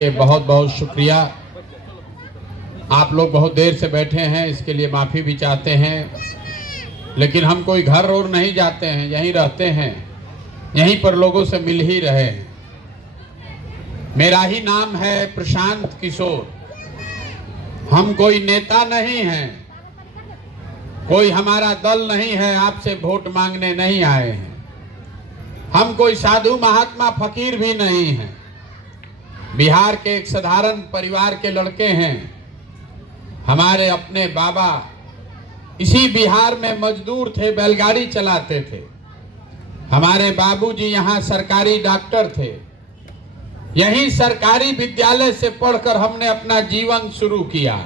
बहुत बहुत शुक्रिया। आप लोग बहुत देर से बैठे हैं, इसके लिए माफ़ी भी चाहते हैं, लेकिन हम कोई घर और नहीं जाते हैं, यहीं रहते हैं, यहीं पर लोगों से मिल ही रहे हैं। मेरा ही नाम है प्रशांत किशोर। हम कोई नेता नहीं हैं, कोई हमारा दल नहीं है, आपसे वोट मांगने नहीं आए हैं। हम कोई साधु महात्मा फकीर भी नहीं हैं, बिहार के एक साधारण परिवार के लड़के हैं। हमारे अपने बाबा इसी बिहार में मजदूर थे, बैलगाड़ी चलाते थे। हमारे बाबूजी यहाँ सरकारी डॉक्टर थे। यहीं सरकारी विद्यालय से पढ़कर हमने अपना जीवन शुरू किया।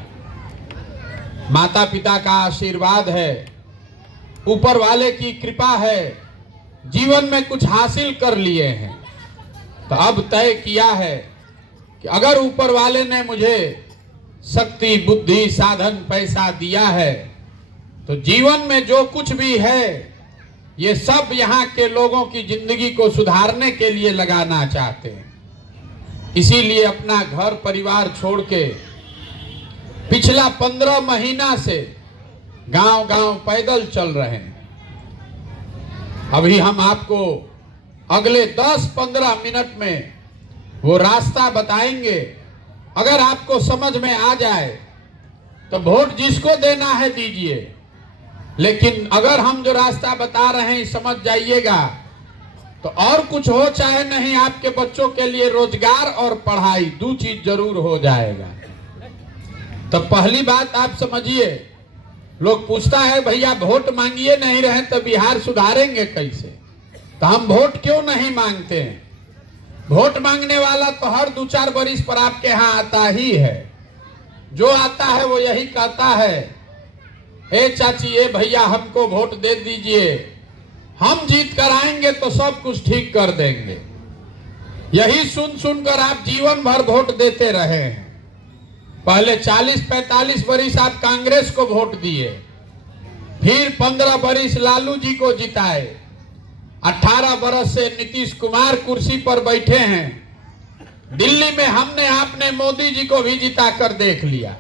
माता पिता का आशीर्वाद है, ऊपर वाले की कृपा है, जीवन में कुछ हासिल कर लिए हैं। तो अब तय किया है कि अगर ऊपर वाले ने मुझे शक्ति, बुद्धि, साधन, पैसा दिया है, तो जीवन में जो कुछ भी है ये सब यहाँ के लोगों की जिंदगी को सुधारने के लिए लगाना चाहते हैं। इसीलिए अपना घर परिवार छोड़ के पिछला 15 महीना से गांव गांव पैदल चल रहे हैं। अभी हम आपको अगले 10-15 मिनट में वो रास्ता बताएंगे। अगर आपको समझ में आ जाए तो वोट जिसको देना है दीजिए, लेकिन अगर हम जो रास्ता बता रहे हैं समझ जाइएगा तो और कुछ हो चाहे नहीं, आपके बच्चों के लिए रोजगार और पढ़ाई 2 चीज जरूर हो जाएगा। तो पहली बात आप समझिए, लोग पूछता है भैया वोट मांगिए नहीं रहे तो बिहार सुधारेंगे कैसे? तो हम वोट क्यों नहीं मांगते हैं? वोट मांगने वाला तो हर 2-4 बरिस पर आपके यहाँ आता ही है। जो आता है वो यही कहता है, ए चाची, ए भैया, हमको वोट दे दीजिए, हम जीत कर आएंगे तो सब कुछ ठीक कर देंगे। यही सुन सुनकर आप जीवन भर वोट देते रहे हैं। पहले 40-45 बरिस आप कांग्रेस को वोट दिए, फिर 15 बरिस लालू जी को जिताए, 18 बरस से नीतीश कुमार कुर्सी पर बैठे हैं। दिल्ली में हमने आपने मोदी जी को भी जिता कर देख लिया।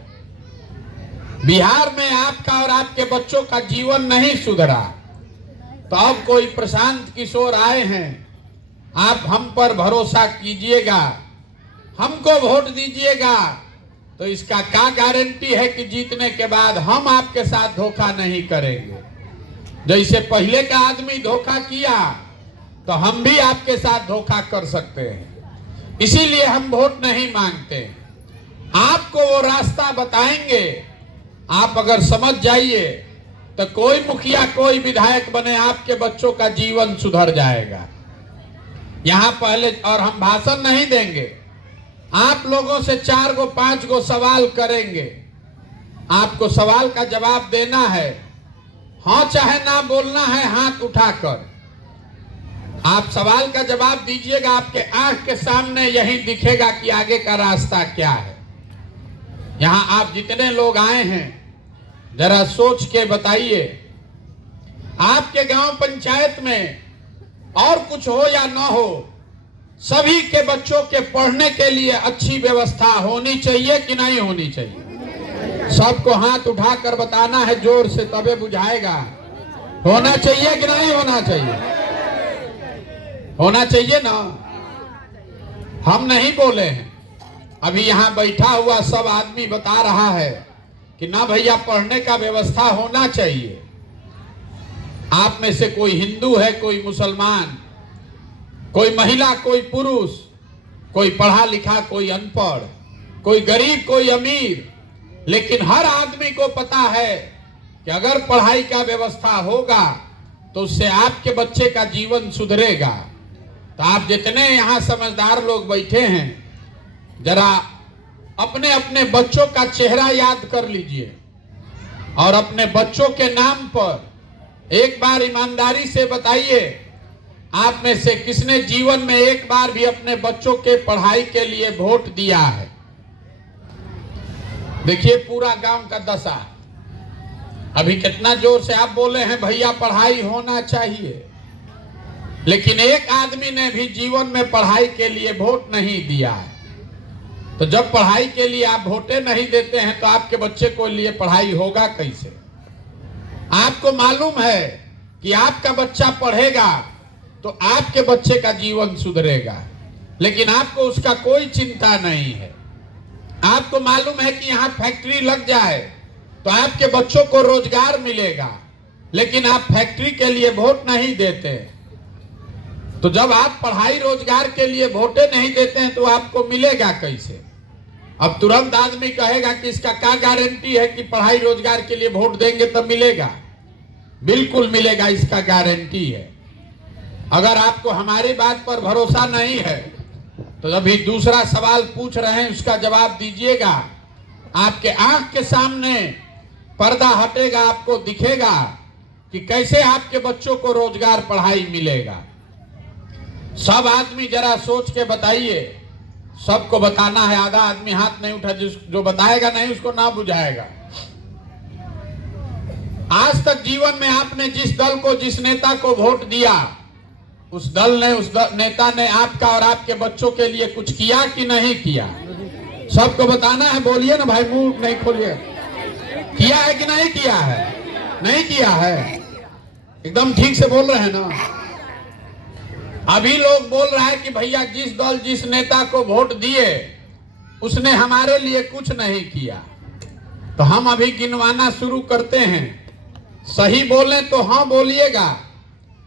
बिहार में आपका और आपके बच्चों का जीवन नहीं सुधरा। तो अब कोई प्रशांत किशोर आए हैं, आप हम पर भरोसा कीजिएगा, हमको वोट दीजिएगा, तो इसका क्या गारंटी है कि जीतने के बाद हम आपके साथ धोखा नहीं करेंगे? जैसे पहले का आदमी धोखा किया तो हम भी आपके साथ धोखा कर सकते हैं। इसीलिए हम वोट नहीं मांगते। आपको वो रास्ता बताएंगे, आप अगर समझ जाइए तो कोई मुखिया, कोई विधायक बने, आपके बच्चों का जीवन सुधर जाएगा। यहाँ पहले और हम भाषण नहीं देंगे, आप लोगों से 4-5 सवाल करेंगे। आपको सवाल का जवाब देना है, हाँ चाहे ना बोलना है हाथ उठाकर। आप सवाल का जवाब दीजिएगा, आपके आंख के सामने यही दिखेगा कि आगे का रास्ता क्या है। यहाँ आप जितने लोग आए हैं जरा सोच के बताइए, आपके गांव पंचायत में और कुछ हो या ना हो, सभी के बच्चों के पढ़ने के लिए अच्छी व्यवस्था होनी चाहिए कि नहीं होनी चाहिए? सबको हाथ उठाकर बताना है जोर से, तबे बुझाएगा। होना चाहिए कि नहीं होना चाहिए? होना चाहिए ना। हम नहीं बोले हैं, अभी यहाँ बैठा हुआ सब आदमी बता रहा है कि ना भैया पढ़ने का व्यवस्था होना चाहिए। आप में से कोई हिंदू है, कोई मुसलमान, कोई महिला, कोई पुरुष, कोई पढ़ा लिखा, कोई अनपढ़, कोई गरीब, कोई अमीर, लेकिन हर आदमी को पता है कि अगर पढ़ाई का व्यवस्था होगा तो उससे आपके बच्चे का जीवन सुधरेगा। तो आप जितने यहाँ समझदार लोग बैठे हैं, जरा अपने अपने बच्चों का चेहरा याद कर लीजिए और अपने बच्चों के नाम पर एक बार ईमानदारी से बताइए, आप में से किसने जीवन में एक बार भी अपने बच्चों के पढ़ाई के लिए वोट दिया है? देखिए पूरा गांव का दशा। अभी कितना जोर से आप बोले हैं भैया पढ़ाई होना चाहिए, लेकिन एक आदमी ने भी जीवन में पढ़ाई के लिए वोट नहीं दिया है। तो जब पढ़ाई के लिए आप वोटें नहीं देते हैं तो आपके बच्चे को लिए पढ़ाई होगा कैसे? आपको मालूम है कि आपका बच्चा पढ़ेगा तो आपके बच्चे का जीवन सुधरेगा, लेकिन आपको उसका कोई चिंता नहीं है। आपको मालूम है कि यहाँ फैक्ट्री लग जाए तो आपके बच्चों को रोजगार मिलेगा, लेकिन आप फैक्ट्री के लिए वोट नहीं देते। तो जब आप पढ़ाई रोजगार के लिए वोटें नहीं देते हैं तो आपको मिलेगा कैसे? अब तुरंत आदमी कहेगा कि इसका क्या गारंटी है कि पढ़ाई रोजगार के लिए वोट देंगे तब मिलेगा? बिल्कुल मिलेगा, इसका गारंटी है। अगर आपको हमारी बात पर भरोसा नहीं है तो अभी दूसरा सवाल पूछ रहे हैं, उसका जवाब दीजिएगा। आपके आंख के सामने पर्दा हटेगा, आपको दिखेगा कि कैसे आपके बच्चों को रोजगार पढ़ाई मिलेगा। सब आदमी जरा सोच के बताइए। सबको बताना है, आधा आदमी हाथ नहीं उठा, जो बताएगा नहीं उसको ना बुझाएगा। आज तक जीवन में आपने जिस दल को, जिस नेता को वोट दिया, उस दल ने, नेता ने आपका और आपके बच्चों के लिए कुछ किया कि नहीं किया? सबको बताना है, बोलिए ना भाई, मुंह नहीं खोलिए। किया है कि नहीं किया है? नहीं किया है। एकदम ठीक से बोल रहे हैं ना। अभी लोग बोल रहा है कि भैया जिस दल, जिस नेता को वोट दिए उसने हमारे लिए कुछ नहीं किया। तो हम अभी गिनवाना शुरू करते हैं। सही बोलें तो हाँ बोलिएगा,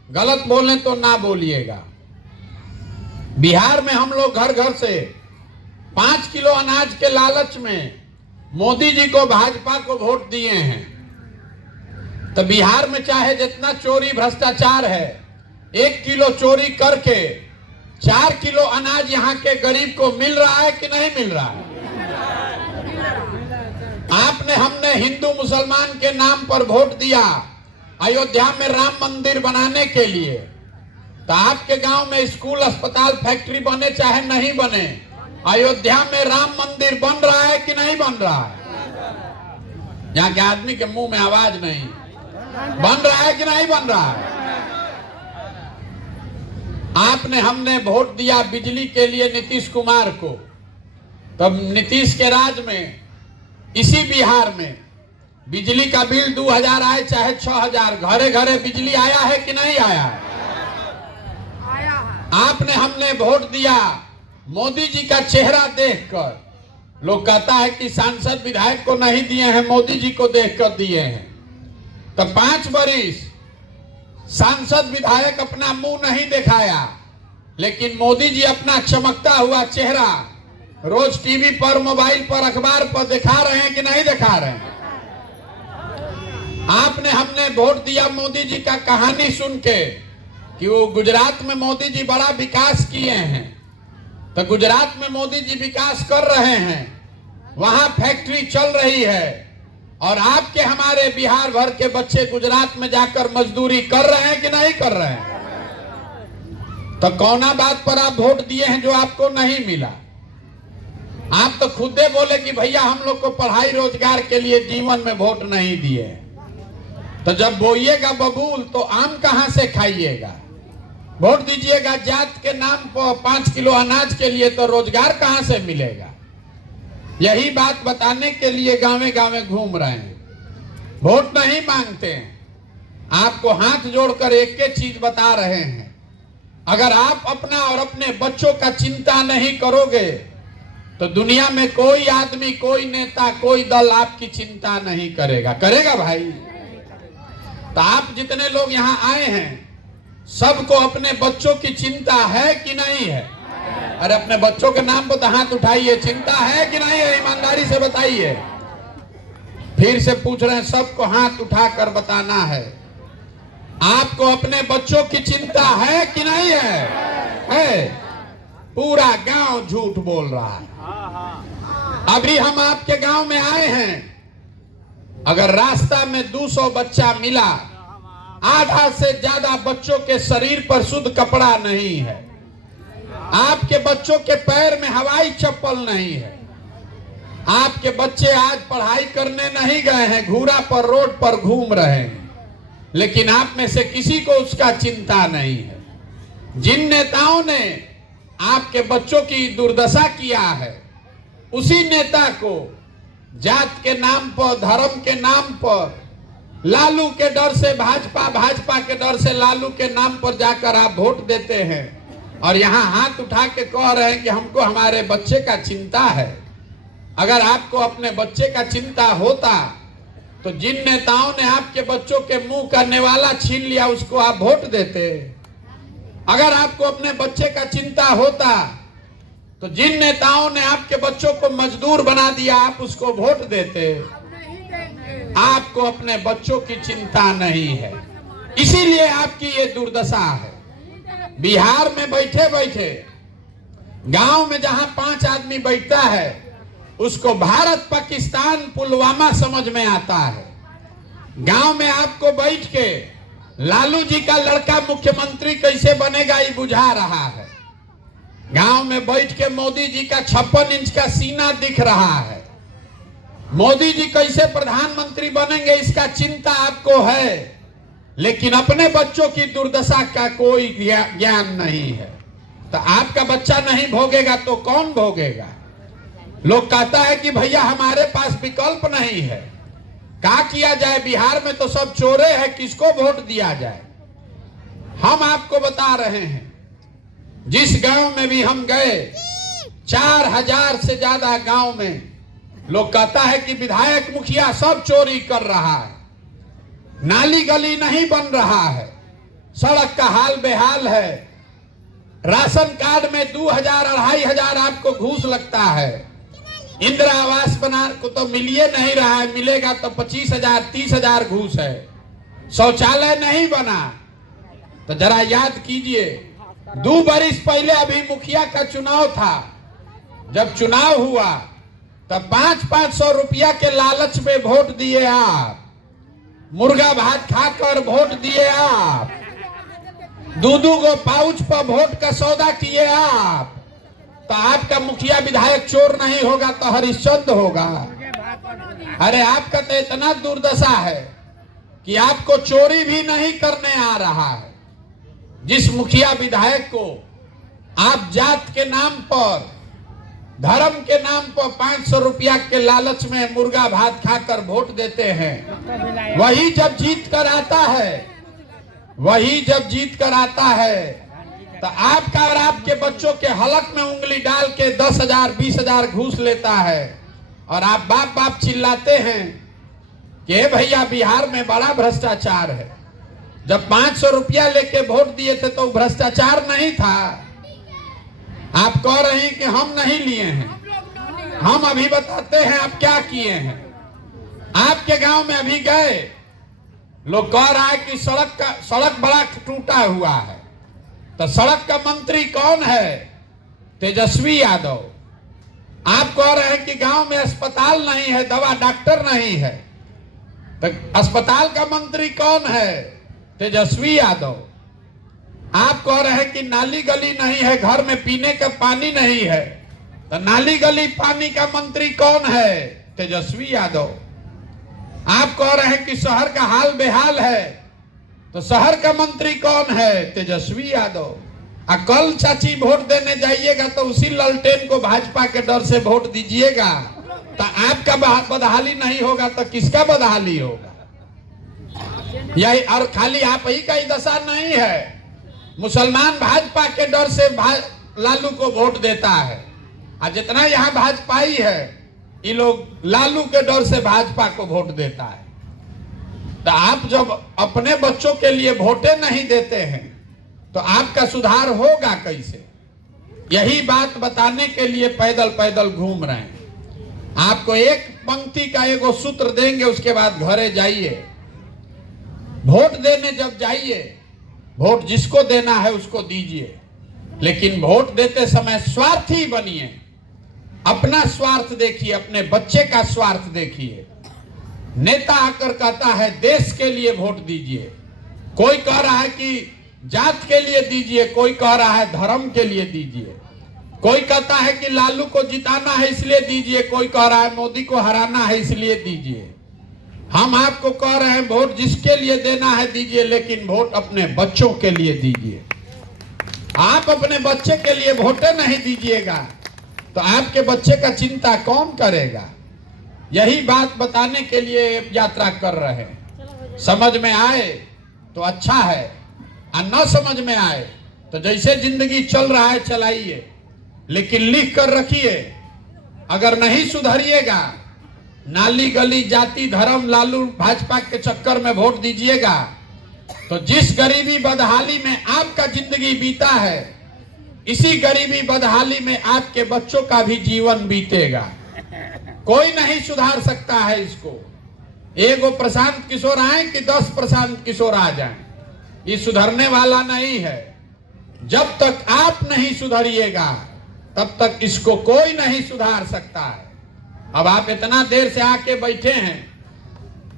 गलत बोलें तो ना बोलिएगा। बिहार में हम लोग घर घर से 5 किलो अनाज के लालच में मोदी जी को, भाजपा को वोट दिए हैं। तो बिहार में चाहे जितना चोरी भ्रष्टाचार है, 1 किलो चोरी करके 4 किलो अनाज यहाँ के गरीब को मिल रहा है कि नहीं मिल रहा है? आपने, हमने हिंदू मुसलमान के नाम पर वोट दिया अयोध्या में राम मंदिर बनाने के लिए। तो आपके गांव में स्कूल, अस्पताल, फैक्ट्री बने चाहे नहीं बने, अयोध्या में राम मंदिर बन रहा है कि नहीं बन रहा है? यहाँ के आदमी के मुंह में आवाज नहीं। बन रहा है कि नहीं बन रहा है? आपने, हमने वोट दिया बिजली के लिए नीतीश कुमार को। तब नीतीश के राज में इसी बिहार में बिजली का बिल 2000 आए चाहे 6000, घरे घरे बिजली आया है कि नहीं आया है? आपने, हमने वोट दिया मोदी जी का चेहरा देखकर। लोग कहता है कि सांसद विधायक को नहीं दिए हैं, मोदी जी को देखकर दिए हैं। तो 5 बरिस सांसद विधायक अपना मुंह नहीं दिखाया, लेकिन मोदी जी अपना चमकता हुआ चेहरा रोज टीवी पर, मोबाइल पर, अखबार पर दिखा रहे हैं कि नहीं दिखा रहे हैं? आपने, हमने वोट दिया मोदी जी का कहानी सुन के कि वो गुजरात में मोदी जी बड़ा विकास किए हैं। तो गुजरात में मोदी जी विकास कर रहे हैं, वहां फैक्ट्री चल रही है, और आपके, हमारे बिहार भर के बच्चे गुजरात में जाकर मजदूरी कर रहे हैं कि नहीं कर रहे हैं? तो कौना बात पर आप वोट दिए हैं जो आपको नहीं मिला? आप तो खुदे बोले कि भैया हम लोग को पढ़ाई रोजगार के लिए जीवन में वोट नहीं दिए। तो जब बोइएगा बबूल तो आम कहां से खाइएगा? वोट दीजिएगा जात के नाम पर 5 किलो अनाज के लिए, तो रोजगार कहां से मिलेगा? यही बात बताने के लिए गांवे गांवे घूम रहे हैं। वोट नहीं मांगते हैं, आपको हाथ जोड़कर एक एक चीज बता रहे हैं। अगर आप अपना और अपने बच्चों का चिंता नहीं करोगे तो दुनिया में कोई आदमी, कोई नेता, कोई दल आपकी चिंता नहीं करेगा। करेगा भाई? तो आप जितने लोग यहाँ आए हैं, सबको अपने बच्चों की चिंता है कि नहीं है? अरे अपने बच्चों के नाम पर तो हाथ उठाइए। चिंता है कि नहीं है? ईमानदारी से बताइए। फिर से पूछ रहे हैं, सबको हाथ उठाकर बताना है। आपको अपने बच्चों की चिंता है कि नहीं है? है। पूरा गांव झूठ बोल रहा है। अभी हम आपके गांव में आए हैं, अगर रास्ता में 200 बच्चा मिला, आधा से ज्यादा बच्चों के शरीर पर शुद्ध कपड़ा नहीं है। आपके बच्चों के पैर में हवाई चप्पल नहीं है। आपके बच्चे आज पढ़ाई करने नहीं गए हैं, घूरा पर, रोड पर घूम रहे हैं, लेकिन आप में से किसी को उसका चिंता नहीं है। जिन नेताओं ने आपके बच्चों की दुर्दशा किया है, उसी नेता को जात के नाम पर, धर्म के नाम पर, लालू के डर से भाजपा, भाजपा के डर से लालू के नाम पर जाकर आप वोट देते हैं और यहाँ हाथ उठा के कह रहे हैं कि हमको हमारे बच्चे का चिंता है। अगर आपको अपने बच्चे का चिंता होता तो जिन नेताओं ने आपके बच्चों के मुंह का नेवाला छीन लिया उसको आप वोट देते। अगर आपको अपने बच्चे का चिंता होता तो जिन नेताओं ने आपके बच्चों को मजदूर बना दिया आप उसको वोट देते। आपको अपने बच्चों की चिंता नहीं है, इसीलिए आपकी ये दुर्दशा है। बिहार में बैठे बैठे गांव में जहां 5 आदमी बैठता है उसको भारत पाकिस्तान पुलवामा समझ में आता है। गांव में आपको बैठ के लालू जी का लड़का मुख्यमंत्री कैसे बनेगा ये बुझा रहा है। गांव में बैठ के मोदी जी का 56 इंच का सीना दिख रहा है। मोदी जी कैसे प्रधानमंत्री बनेंगे इसका चिंता आपको है, लेकिन अपने बच्चों की दुर्दशा का कोई ज्ञान नहीं है। तो आपका बच्चा नहीं भोगेगा तो कौन भोगेगा? लोग कहता है कि भैया हमारे पास विकल्प नहीं है, क्या किया जाए? बिहार में तो सब चोरे हैं, किसको वोट दिया जाए? हम आपको बता रहे हैं, जिस गांव में भी हम गए 4000 से ज्यादा गांव में लोग कहता है कि विधायक मुखिया सब चोरी कर रहा है, नाली गली नहीं बन रहा है, सड़क का हाल बेहाल है, राशन कार्ड में 2000-2500 आपको घूस लगता है, इंदिरा आवास बना को तो मिलिए नहीं रहा है, मिलेगा तो 25,000-30,000 घूस है, शौचालय नहीं बना। तो जरा याद कीजिए 2 बरिस पहले अभी मुखिया का चुनाव था, जब चुनाव हुआ तब 500-500 रुपया के लालच में वोट दिए आप, मुर्गा भात खाकर वोट दिए आप, 2-2 गो पाउच पर वोट का सौदा किए आप। तो आपका मुखिया विधायक चोर नहीं होगा तो हरिश्चंद्र होगा। अरे आपका तो इतना दुर्दशा है कि आपको चोरी भी नहीं करने आ रहा है। जिस मुखिया विधायक को आप जात के नाम पर, धर्म के नाम पर 500 रुपया के लालच में मुर्गा भात खाकर वोट देते हैं, वही जब जीत कर आता है तो आपका और आपके बच्चों के हलक में उंगली डाल के 10,000-20,000 घूस लेता है और आप बाप बाप चिल्लाते हैं कि भैया बिहार में बड़ा भ्रष्टाचार है। जब 500 रुपया लेके वोट दिए थे तो भ्रष्टाचार नहीं था। आप कह रहे हैं कि हम नहीं लिए हैं, हम अभी बताते हैं आप क्या किए हैं। आपके गांव में अभी गए, लोग कह रहा है कि सड़क बड़ा टूटा हुआ है, तो सड़क का मंत्री कौन है? तेजस्वी यादव। आप कह रहे हैं कि गांव में अस्पताल नहीं है, दवा डॉक्टर नहीं है, तो अस्पताल का मंत्री कौन है? तेजस्वी यादव। आप कह रहे हैं कि नाली गली नहीं है, घर में पीने का पानी नहीं है, तो नाली गली पानी का मंत्री कौन है? तेजस्वी यादव। आप कह रहे हैं कि शहर का हाल बेहाल है, तो शहर का मंत्री कौन है? तेजस्वी यादव। कल चाची वोट देने जाइएगा तो उसी ललटेन को भाजपा के डर से वोट दीजिएगा, तो आपका बदहाली नहीं होगा तो किसका बदहाली होगा? यही, और खाली आप ही का ही दशा नहीं है। मुसलमान भाजपा के डर से लालू को वोट देता है, और जितना यहाँ भाजपाई है ये लोग लालू के डर से भाजपा को वोट देता है। तो आप जब अपने बच्चों के लिए वोटे नहीं देते हैं तो आपका सुधार होगा कैसे? यही बात बताने के लिए पैदल पैदल घूम रहे हैं। आपको एक पंक्ति का एगो सूत्र देंगे, उसके बाद घरे जाइए, वोट देने जब जाइए, वोट जिसको देना है उसको दीजिए, लेकिन वोट देते समय स्वार्थी बनिए। अपना स्वार्थ देखिए, अपने बच्चे का स्वार्थ देखिए। नेता आकर कहता है देश के लिए वोट दीजिए, कोई कह रहा है कि जात के लिए दीजिए, कोई कह रहा है धर्म के लिए दीजिए, कोई कहता है कि लालू को जिताना है इसलिए दीजिए, कोई कह रहा है मोदी को हराना है इसलिए दीजिए। हम आपको कह रहे हैं वोट जिसके लिए देना है दीजिए, लेकिन वोट अपने बच्चों के लिए दीजिए। आप अपने बच्चे के लिए वोटे नहीं दीजिएगा तो आपके बच्चे का चिंता कौन करेगा? यही बात बताने के लिए यात्रा कर रहे हैं। समझ में आए तो अच्छा है, और न समझ में आए तो जैसे जिंदगी चल रहा है चलाइए, लेकिन लिख कर रखिए, अगर नहीं सुधरिएगा, नाली गली जाति धर्म लालू भाजपा के चक्कर में वोट दीजिएगा, तो जिस गरीबी बदहाली में आपका जिंदगी बीता है, इसी गरीबी बदहाली में आपके बच्चों का भी जीवन बीतेगा। कोई नहीं सुधार सकता है इसको। एगो प्रशांत किशोर आए कि 10 प्रशांत किशोर आ जाएं, ये सुधरने वाला नहीं है। जब तक आप नहीं सुधरिएगा तब तक इसको कोई नहीं सुधार सकता है। अब आप इतना देर से आके बैठे हैं,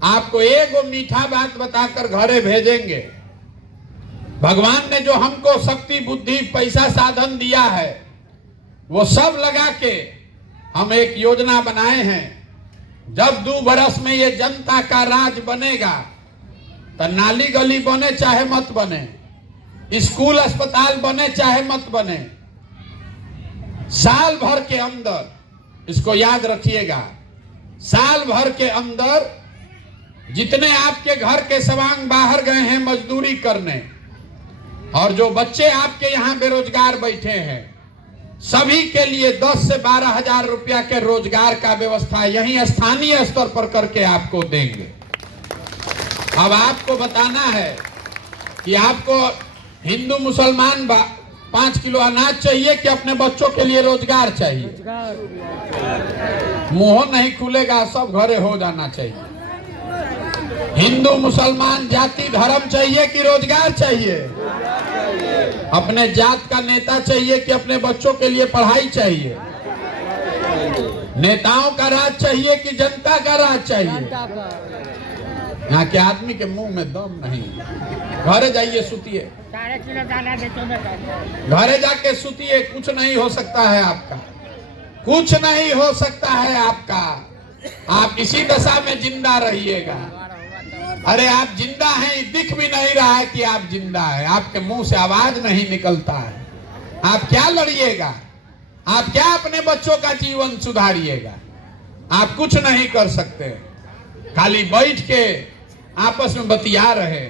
आपको एगो मीठा बात बताकर घरे भेजेंगे। भगवान ने जो हमको शक्ति बुद्धि पैसा साधन दिया है, वो सब लगा के हम एक योजना बनाए हैं। जब 2 बरस में ये जनता का राज बनेगा, तो नाली गली बने चाहे मत बने, स्कूल अस्पताल बने चाहे मत बने, साल भर के अंदर, इसको याद रखिएगा, साल भर के अंदर जितने आपके घर के सवांग बाहर गए हैं मजदूरी करने, और जो बच्चे आपके यहाँ बेरोजगार बैठे हैं, सभी के लिए 10 से 12 हजार रुपया के रोजगार का व्यवस्था यही स्थानीय स्तर पर करके आपको देंगे। अब आपको बताना है कि आपको हिंदू मुसलमान 5 किलो अनाज चाहिए कि अपने बच्चों के लिए रोजगार चाहिए। मुंह नहीं खुलेगा, सब घरे हो जाना चाहिए। हिंदू मुसलमान जाति धर्म चाहिए कि रोजगार चाहिए? अपने जात का नेता चाहिए कि अपने बच्चों के लिए पढ़ाई चाहिए? नेताओं का राज चाहिए कि जनता का राज चाहिए? यहाँ के आदमी के मुंह में दम नहीं। घरे जाइए, सुतिए, घरे जाके सुतिए, कुछ नहीं हो सकता है आपका, कुछ नहीं हो सकता है आपका। आप इसी दशा में जिंदा रहिएगा। अरे आप जिंदा हैं, दिख भी नहीं रहा है कि आप जिंदा है, आपके मुंह से आवाज नहीं निकलता है। आप क्या लड़िएगा? आप क्या अपने बच्चों का जीवन सुधारिएगा? आप कुछ नहीं कर सकते, खाली बैठ के आपस में बतिया रहे।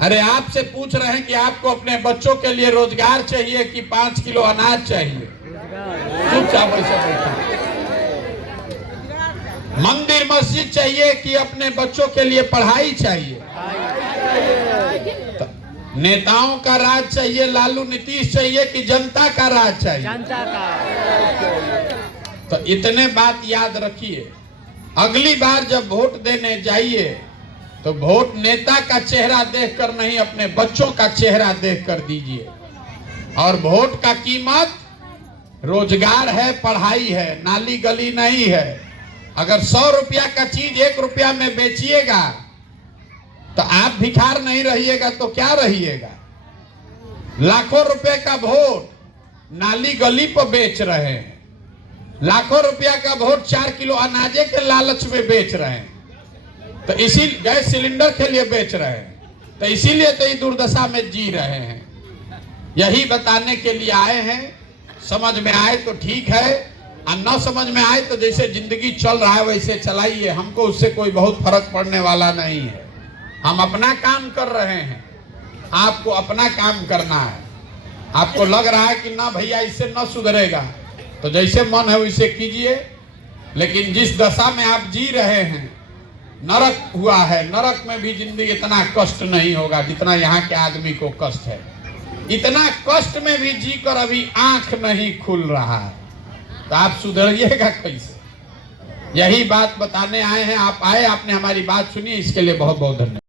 अरे आपसे पूछ रहे हैं कि आपको अपने बच्चों के लिए रोजगार चाहिए कि 5 किलो अनाज चाहिए? चुपचाप ऐसे बैठा। मंदिर मस्जिद चाहिए कि अपने बच्चों के लिए पढ़ाई चाहिए? तो नेताओं का राज चाहिए, लालू नीतीश चाहिए कि जनता का राज चाहिए? जनता का। तो इतने बात याद रखिए। अगली बार जब वोट देने जाइए तो वोट नेता का चेहरा देखकर नहीं, अपने बच्चों का चेहरा देखकर दीजिए। और वोट का कीमत रोजगार है, पढ़ाई है, नाली गली नहीं है। अगर 100 रुपया का चीज 1 रुपया में बेचिएगा तो आप भिखार नहीं रहिएगा तो क्या रहिएगा? लाखों रुपए का वोट नाली गली पर बेच रहे हैं, लाखों रुपया का वोट 4 किलो अनाजे के लालच में बेच रहे हैं, तो इसी गैस सिलेंडर के लिए बेच रहे हैं, तो इसीलिए तो ये दुर्दशा में जी रहे हैं। यही बताने के लिए आए हैं। समझ में आए तो ठीक है, और न समझ में आए तो जैसे जिंदगी चल रहा है वैसे चलाइए। हमको उससे कोई बहुत फर्क पड़ने वाला नहीं है। हम अपना काम कर रहे हैं, आपको अपना काम करना है। आपको लग रहा है कि ना भैया इससे न सुधरेगा, तो जैसे मन है वैसे कीजिए, लेकिन जिस दशा में आप जी रहे हैं, नरक हुआ है। नरक में भी जिंदगी इतना कष्ट नहीं होगा जितना यहाँ के आदमी को कष्ट है। इतना कष्ट में भी जी कर अभी आंख नहीं खुल रहा है, तो आप सुधरिएगा कैसे? यही बात बताने आए हैं। आप आए, आपने हमारी बात सुनी, इसके लिए बहुत बहुत धन्यवाद।